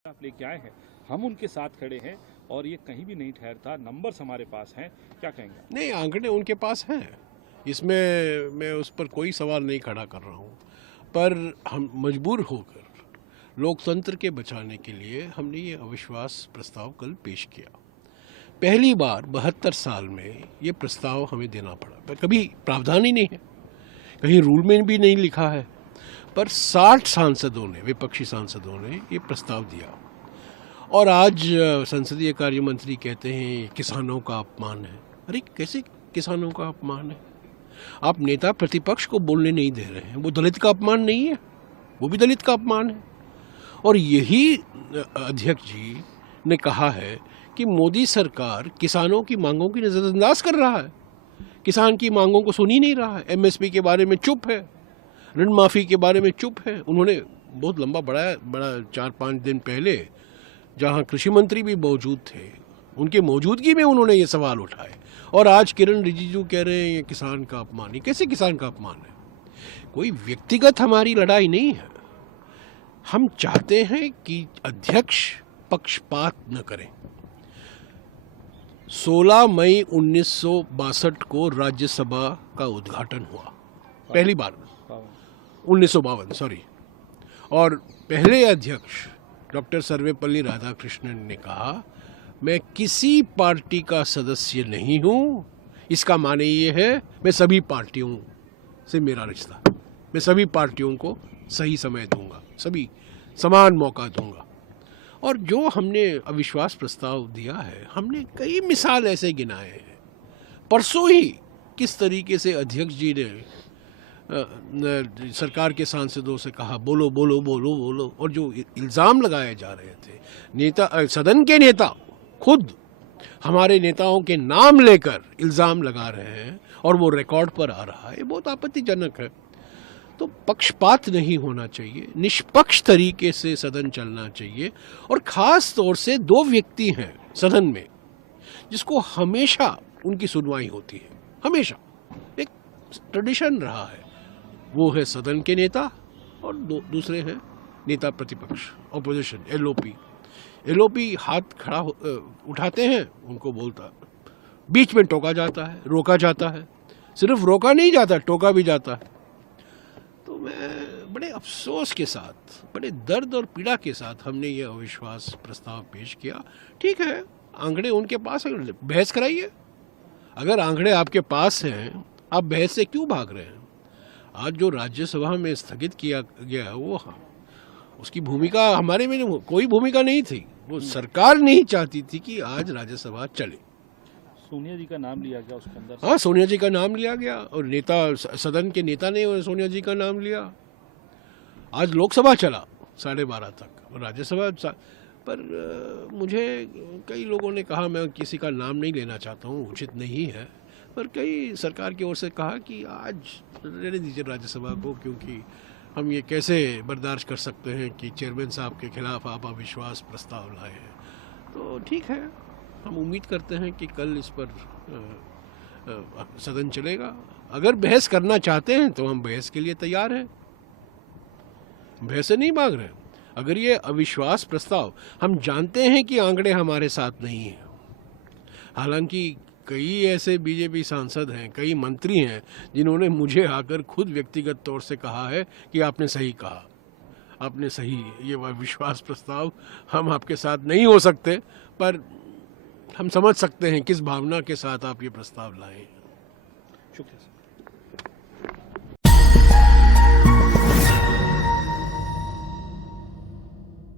आप लेके आए हैं, हम उनके साथ खड़े हैं और ये कहीं भी नहीं ठहरता। नंबर्स हमारे पास हैं, क्या कहेंगे? नहीं, आंकड़े उनके पास हैं, इसमें मैं उस पर कोई सवाल नहीं खड़ा कर रहा हूँ। पर हम मजबूर होकर लोकतंत्र के बचाने के लिए हमने ये अविश्वास प्रस्ताव कल पेश किया। पहली बार 72 साल में ये प्रस्ताव हमें देना पड़ा, पर कभी प्रावधान ही नहीं है, कहीं रूल में भी नहीं लिखा है। पर 60 सांसदों ने, विपक्षी सांसदों ने ये प्रस्ताव दिया और आज संसदीय कार्य मंत्री कहते हैं किसानों का अपमान है। अरे कैसे किसानों का अपमान है? आप नेता प्रतिपक्ष को बोलने नहीं दे रहे हैं, वो दलित का अपमान नहीं है? वो भी दलित का अपमान है। और यही अध्यक्ष जी ने कहा है कि मोदी सरकार किसानों की मांगों की नजरअंदाज कर रहा है, किसान की मांगों को सुन ही नहीं रहा है, एमएसपी के बारे में चुप है, ऋण माफी के बारे में चुप है। उन्होंने बहुत लंबा बड़ा 4-5 दिन पहले जहां कृषि मंत्री भी मौजूद थे, उनके मौजूदगी में उन्होंने ये सवाल उठाए और आज किरण रिजिजू कह रहे हैं ये किसान का अपमान है। कैसे किसान का अपमान है? कोई व्यक्तिगत हमारी लड़ाई नहीं है। हम चाहते हैं कि अध्यक्ष पक्षपात न करें। 16 मई 1962 को राज्यसभा का उद्घाटन हुआ, पहली बार 1952, सॉरी। और पहले अध्यक्ष डॉक्टर सर्वपल्ली राधाकृष्णन ने कहा, मैं किसी पार्टी का सदस्य नहीं हूं। इसका माने ये है मैं सभी पार्टियों से मेरा रिश्ता, मैं सभी पार्टियों को सही समय दूंगा, सभी समान मौका दूंगा। और जो हमने अविश्वास प्रस्ताव दिया है, हमने कई मिसाल ऐसे गिनाए हैं। परसों ही किस तरीके से अध्यक्ष जी ने सरकार के सांसदों से कहा बोलो बोलो बोलो बोलो, और जो इल्ज़ाम लगाए जा रहे थे, नेता सदन के नेता खुद हमारे नेताओं के नाम लेकर इल्ज़ाम लगा रहे हैं और वो रिकॉर्ड पर आ रहा है, बहुत आपत्तिजनक है। तो पक्षपात नहीं होना चाहिए, निष्पक्ष तरीके से सदन चलना चाहिए। और ख़ास तौर से 2 व्यक्ति हैं सदन में जिसको हमेशा उनकी सुनवाई होती है, हमेशा एक ट्रेडिशन रहा है। वो है सदन के नेता और दूसरे हैं नेता प्रतिपक्ष, ऑपोजिशन, एलओपी हाथ खड़ा उठाते हैं, उनको बोलता, बीच में टोका जाता है, रोका जाता है, सिर्फ रोका नहीं जाता, टोका भी जाता है। तो मैं बड़े अफसोस के साथ, बड़े दर्द और पीड़ा के साथ हमने ये अविश्वास प्रस्ताव पेश किया। ठीक है, आंकड़े उनके पास है, बहस कराइए। अगर आंकड़े आपके पास हैं, आप बहस से क्यों भाग रहे हैं? आज जो राज्यसभा में स्थगित किया गया, वो उसकी भूमिका हमारे में कोई भूमिका नहीं थी। वो सरकार नहीं चाहती थी कि आज राज्यसभा चले। सोनिया जी का नाम लिया गया उसके अंदर। हाँ, सोनिया जी का नाम लिया गया और नेता, सदन के नेता ने सोनिया जी का नाम लिया। आज लोकसभा चला 12:30 तक, राज्यसभा पर मुझे कई लोगों ने कहा, मैं किसी का नाम नहीं लेना चाहता हूँ, उचित नहीं है, पर कई सरकार की ओर से कहा कि आज रहने दीजिए राज्यसभा को, क्योंकि हम ये कैसे बर्दाश्त कर सकते हैं कि चेयरमैन साहब के खिलाफ आप अविश्वास प्रस्ताव लाए हैं। तो ठीक है, हम उम्मीद करते हैं कि कल इस पर सदन चलेगा। अगर बहस करना चाहते हैं तो हम बहस के लिए तैयार हैं, बहस से नहीं भाग रहे। अगर ये अविश्वास प्रस्ताव, हम जानते हैं कि आंकड़े हमारे साथ नहीं हैं, हालांकि कई ऐसे बीजेपी सांसद हैं, कई मंत्री हैं जिन्होंने मुझे आकर खुद व्यक्तिगत तौर से कहा है कि आपने सही कहा, आपने सही, ये विश्वास प्रस्ताव हम आपके साथ नहीं हो सकते, पर हम समझ सकते हैं किस भावना के साथ आप ये प्रस्ताव लाए। शुक्रिया।